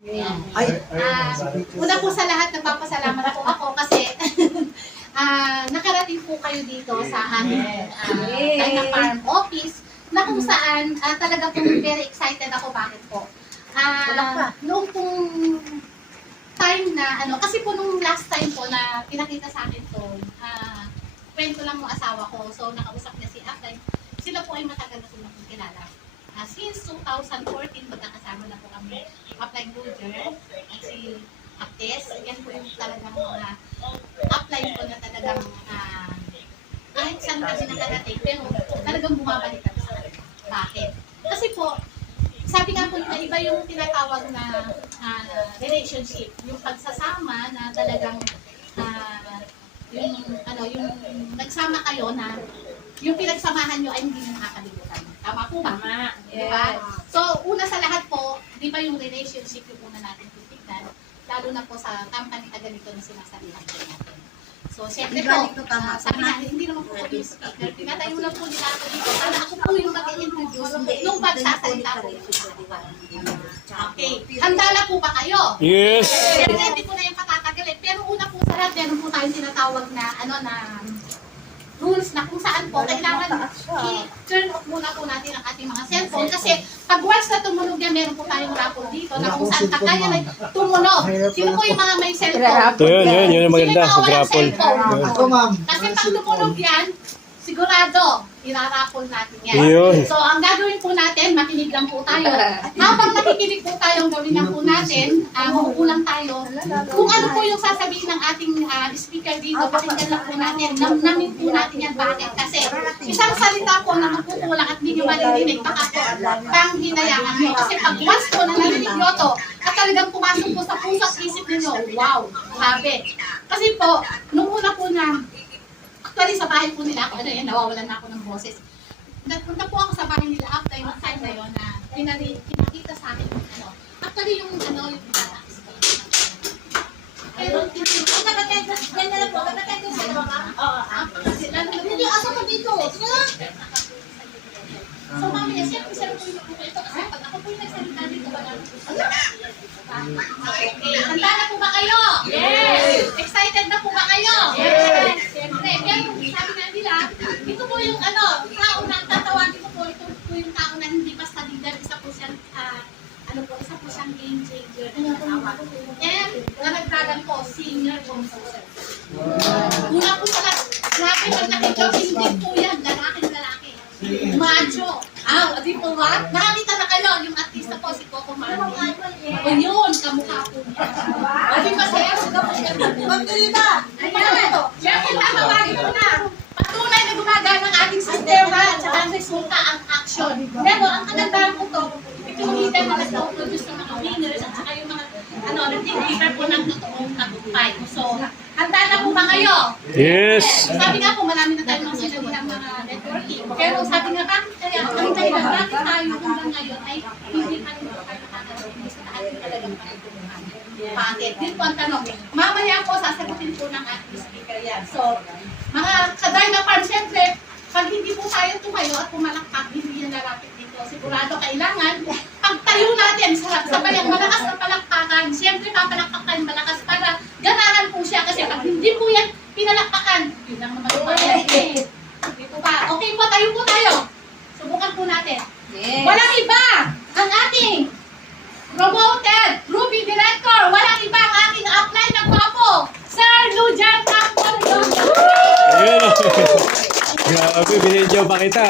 Ay, Una po sa lahat, nagpapasalamat po ako kasi nakarating po kayo dito sa aming China Farm Office na kung saan talaga pong very excited ako. Bakit po? Noong pong time na, kasi po nung last time po na pinakita sa akin to, friend ko lang ng asawa ko, so nakausap niya si Akay. Sila po ay matagal na sila pong kilala. Since 2014, magkakasama na po kami. Upline Roger, at si Actes, yan po yung talagang mga upline ko na talagang kahit saan kami nakarating, pero talagang bumabalik kami sa kanila. Bakit? Kasi po, sabi nga po na iba yung tinatawag na relationship, yung pagsasama na talagang yung nagsama kayo na yung pinagsamahan nyo ay hindi nyo nakakalimutan. Tama po ba? Tama. Diba? So, una sa lahat po, di ba yung relationship yung una natin titignan, lalo na po sa company na ganito na sinasabihan po natin. So, siyempre po, sabi natin, hindi naman po ako yung speaker. Pinatayo lang po nila ako dito. Sana ako po yung mag-introduce nung pagsasalita po. Okay. Handa na po ba kayo? Yes! Siyempre, hindi po na yung patatagalin. Pero una po sa lahat, meron po tayong tinatawag na, rules na kung saan po kailangan i-turn off muna po natin ang ating mga cellphone kasi pag once na tumunog yan, meron po tayong raffle dito na kung saan kaya na tumunog. Sino po yung mga may cellphone? Ito yun yung maganda, Sino yung mga walang grapple. cellphone? ako ma'am. Kasi pag tumunog yan, sigurado, iraraffle natin yan. Yun. So, ang gagawin po natin, makinig lang po tayo. Habang nakikinig po tayo, ang gawin lang po natin, maupo lang tayo. Kung ano po yung sasabihin ng ating speaker dito, pakinggan lang po natin. Namnamin po natin yan. Bakit? Kasi isang salita po na magkukulang at hindi nyo maririnig, baka po pang hinayaan nyo. Kasi pag once po na narinig nyo to, at talagang pumasok po sa puso at isip ninyo, wow, grabe. Kasi po, nung una po na, actually, sa bahay po nila ako, nawawalan na ako ng boses. Nagpunta po ako sa bahay nila after yung time na yun na pinakita sa akin yung actually yung yung tatas. Pero, hindi, asa ka dito? So, mamaya, siyempre, po yung ito kasi pag ako po yung nagsalita dito, wala na po siya. Okay, handa na po ba kayo? Yes! Excited na po ba kayo? Yes! Siyempre, pero sabi nga nila, ito po yung tao na tatawagin ko po, ito po yung tao na hindi basta leader, isa po siyang, isa po siyang game changer na tawag. And, nanagdagan po, senior consultant. Una po sa lahat, grabe pag nakita, hindi po yan, lalaki. Macho. Di po ba? Nakakita na kayo, yung artista po, si Coco Martin. O yun, kamukha po niya. Di ba sa'yo? Magdalita! Ayan! Siyempre, tatawagin ko na. Patunay na gumagana ang ating sistema at saka ang resulta ang action. Pero ang kagandahan ko to, ito yung leader na nag-produce ng mga winners at saka yung mga nag-deliver po ng totoong tagumpay. So, handa na po ba kayo? Yes! Sabi nga po, marami na tayong mga sinabihan mga networking. Pero sabi nga, bakit tayo hanggang ngayon ay hindi pa rin tayo nakakarating sa ating talagang pagtutulungan. Bakit? Yun po ang tanong. Mamaya po, sasagutin po ng ating speaker yan. So, mga ka-China Farm, siyempre, pag hindi po tayo tumayo at pumalakpak, hindi yan lalapit dito. Sigurado kailangan, pag tayo natin, sabay ang malakas na palakpakan, siyempre papalakpak tayo malakas para ganahan po siya. Kasi pag hindi po yan pinalakpakan, yun lang naman yung mga dito pa. Okay po, tayo po tayo. Subukan po natin. Yes. Walang iba ang ating promoted Ruby Director. Walang iba ang ating upline na gwapo, Sir Lujan Campbell. Ayun! Grabe, binidyo pa kita.